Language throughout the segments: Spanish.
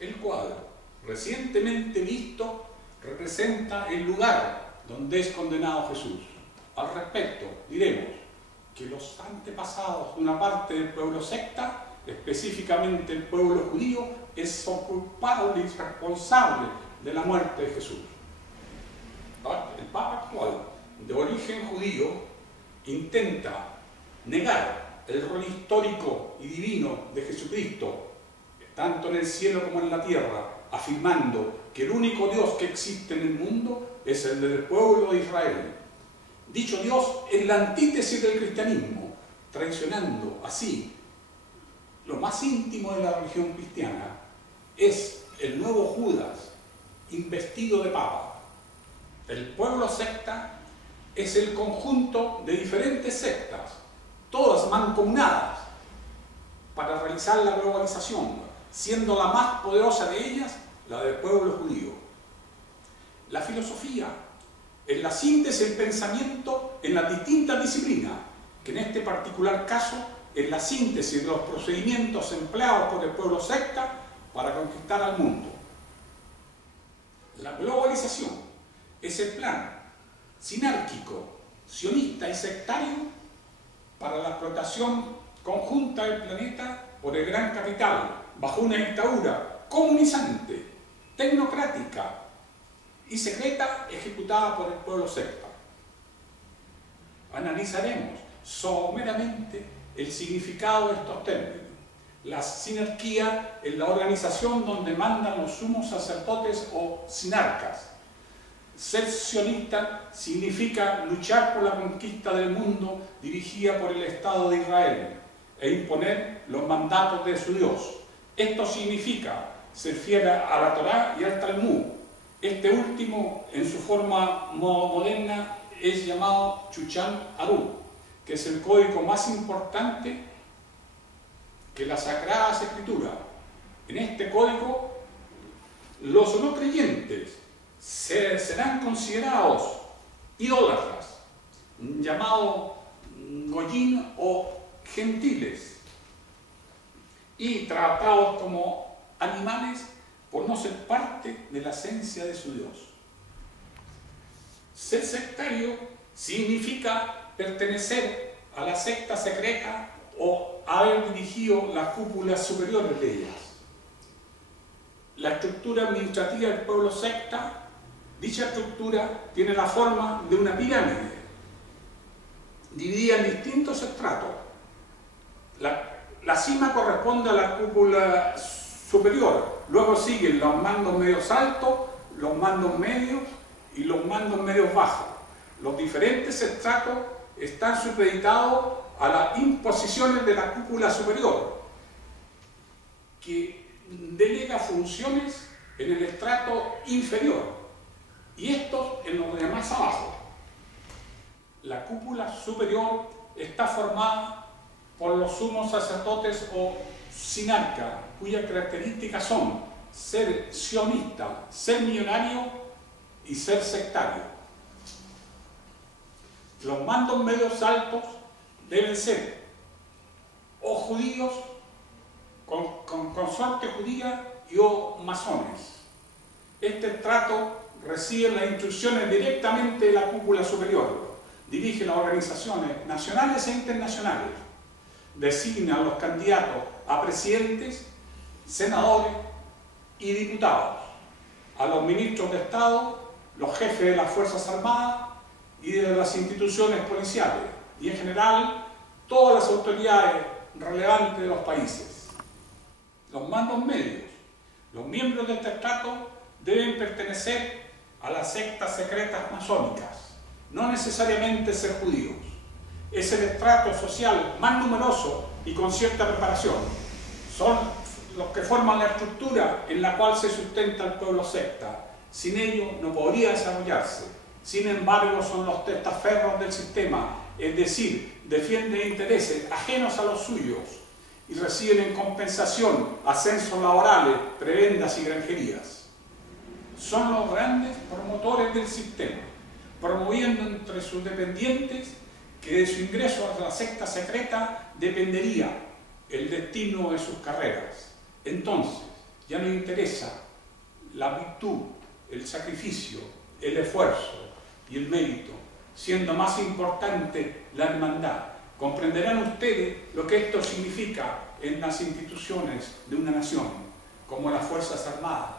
El cuadro, recientemente visto, representa el lugar donde es condenado Jesús. Al respecto, diremos que los antepasados de una parte del pueblo secta, específicamente el pueblo judío, son culpables y responsables de la muerte de Jesús. El Papa actual, de origen judío, intenta negar el rol histórico y divino de Jesucristo, tanto en el cielo como en la tierra, afirmando que el único Dios que existe en el mundo es el del pueblo de Israel. Dicho Dios es la antítesis del cristianismo, traicionando así lo más íntimo de la religión cristiana. Es el nuevo Judas investido de papa. El pueblo secta es el conjunto de diferentes sectas, todas mancomunadas para realizar la globalización, siendo la más poderosa de ellas la del pueblo judío. La filosofía es la síntesis del pensamiento en las distintas disciplinas, que en este particular caso es la síntesis de los procedimientos empleados por el pueblo secta para conquistar al mundo. La globalización es el plan sinárquico, sionista y sectario para la explotación conjunta del planeta por el gran capital, bajo una dictadura comunizante, tecnocrática y secreta ejecutada por el pueblo secta. Analizaremos someramente el significado de estos términos. La sinarquía es la organización donde mandan los sumos sacerdotes o sinarcas. Ser sionista significa luchar por la conquista del mundo dirigida por el Estado de Israel e imponer los mandatos de su Dios. Esto significa ser fiel a la Torá y al Talmud. Este último, en su forma moderna, es llamado Chuchan Aruch, que es el código más importante que las Sagradas Escrituras. En este código, los no creyentes serán considerados idólatras, llamados goyim o gentiles, y tratados como animales por no ser parte de la esencia de su Dios. Ser sectario significa pertenecer a la secta secreta o haber dirigido las cúpulas superiores de ellas. La estructura administrativa del pueblo secta, dicha estructura tiene la forma de una pirámide, dividida en distintos estratos. La cima corresponde a la cúpula superior, luego siguen los mandos medios altos, los mandos medios y los mandos medios bajos. Los diferentes estratos están supeditados a las imposiciones de la cúpula superior, que delega funciones en el estrato inferior y estos en los demás abajo. La cúpula superior está formada por los sumos sacerdotes o sinarcas, cuyas características son ser sionista, ser millonario y ser sectario. Los mandos medios altos deben ser o judíos con suerte judía y o masones. Este estrato recibe las instrucciones directamente de la cúpula superior, dirige las organizaciones nacionales e internacionales, designa a los candidatos a presidentes, senadores y diputados, a los ministros de Estado, los jefes de las Fuerzas Armadas y de las instituciones policiales, y en general todas las autoridades relevantes de los países. Los mandos medios, los miembros de este estrato deben pertenecer a las sectas secretas masónicas, no necesariamente ser judíos. Es el estrato social más numeroso y con cierta preparación. Son los que forman la estructura en la cual se sustenta el pueblo secta. Sin ello no podría desarrollarse. Sin embargo, son los testaferros del sistema, es decir, defienden intereses ajenos a los suyos y reciben en compensación ascensos laborales, prebendas y granjerías. Son los grandes promotores del sistema, promoviendo entre sus dependientes que de su ingreso a la secta secreta dependería el destino de sus carreras. Entonces, ya no interesa la virtud, el sacrificio, el esfuerzo y el mérito, siendo más importante la hermandad. Comprenderán ustedes lo que esto significa en las instituciones de una nación, como las Fuerzas Armadas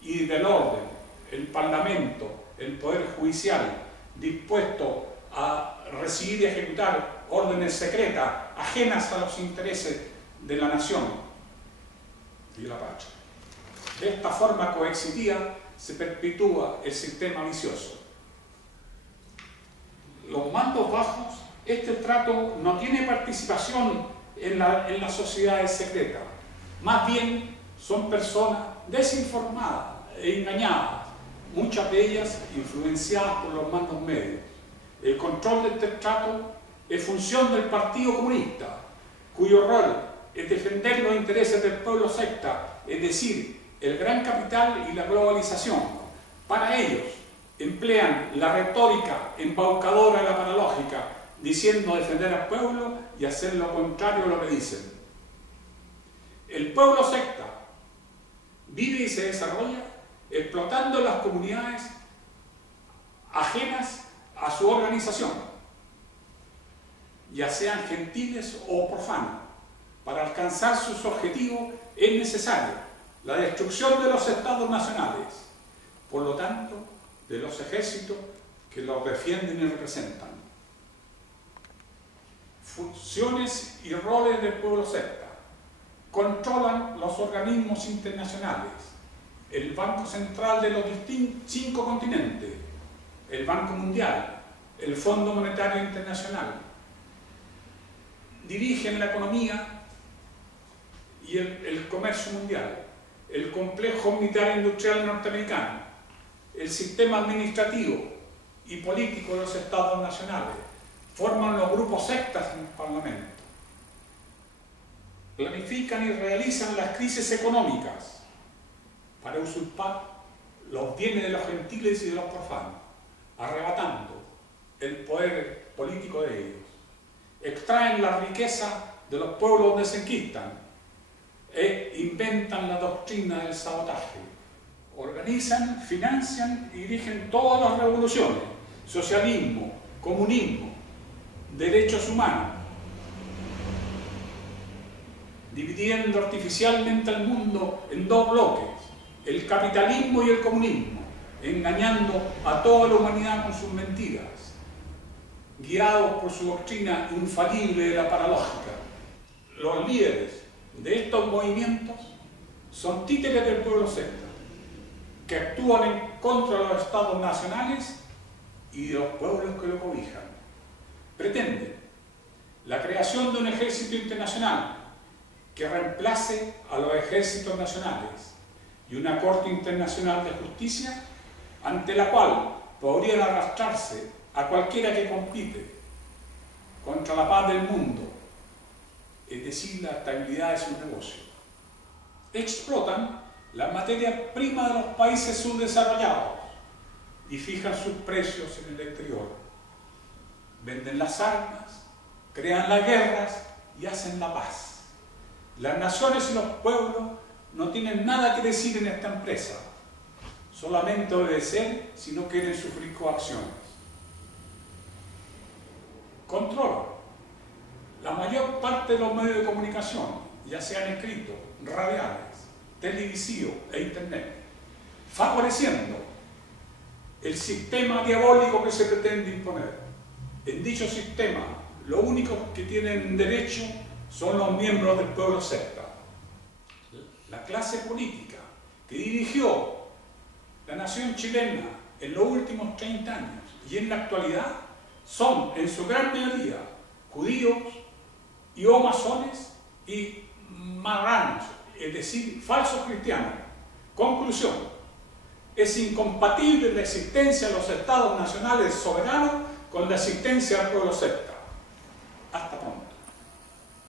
y del orden, el Parlamento, el Poder Judicial, dispuesto a recibir y ejecutar órdenes secretas ajenas a los intereses de la nación y de la patria. De esta forma coercitiva se perpetúa el sistema vicioso. Los mandos bajos, este trato no tiene participación en las sociedades secretas. Más bien son personas desinformadas e engañadas, muchas de ellas influenciadas por los mandos medios. El control de este trato es función del Partido Comunista, cuyo rol es defender los intereses del pueblo secta, es decir, el gran capital y la globalización. Para ellos, emplean la retórica embaucadora y la paralógica, diciendo defender al pueblo y hacer lo contrario a lo que dicen. El pueblo secta vive y se desarrolla explotando las comunidades ajenas a su organización, ya sean gentiles o profanos. Para alcanzar sus objetivos es necesaria la destrucción de los estados nacionales, por lo tanto, de los ejércitos que los defienden y representan. Funciones y roles del pueblo secta. Controlan los organismos internacionales, el Banco Central de los 5 continentes, el Banco Mundial, el Fondo Monetario Internacional. Dirigen la economía y el comercio mundial, el complejo militar industrial norteamericano, el sistema administrativo y político de los estados nacionales. Forman los grupos sectas en el Parlamento. Planifican y realizan las crisis económicas para usurpar los bienes de los gentiles y de los profanos, arrebatando el poder político de ellos. Extraen la riqueza de los pueblos donde se enquistan e inventan la doctrina del sabotaje. Organizan, financian y dirigen todas las revoluciones: socialismo, comunismo, derechos humanos, dividiendo artificialmente al mundo en 2 bloques, el capitalismo y el comunismo, engañando a toda la humanidad con sus mentiras, guiados por su doctrina infalible de la paralógica. Los líderes de estos movimientos son títeres del pueblo secta, que actúan en contra de los estados nacionales y de los pueblos que lo cobijan. Pretenden la creación de un ejército internacional que reemplace a los ejércitos nacionales y una Corte Internacional de Justicia ante la cual podrían arrastrarse a cualquiera que compite contra la paz del mundo, es decir, la estabilidad de sus negocios. Explotan las materias primas de los países subdesarrollados y fijan sus precios en el exterior. Venden las armas, crean las guerras y hacen la paz. Las naciones y los pueblos no tienen nada que decir en esta empresa, solamente obedecer si no quieren sufrir coacciones. Controlan la mayor parte de los medios de comunicación, ya sean escritos, radiales, televisivos e internet, favoreciendo el sistema diabólico que se pretende imponer. En dicho sistema, lo único que tienen derecho son los miembros del pueblo secta. La clase política que dirigió la nación chilena en los últimos 30 años y en la actualidad son, en su gran mayoría, judíos y o masones y marranos, es decir, falsos cristianos. Conclusión: es incompatible la existencia de los estados nacionales soberanos con la existencia del pueblo secta.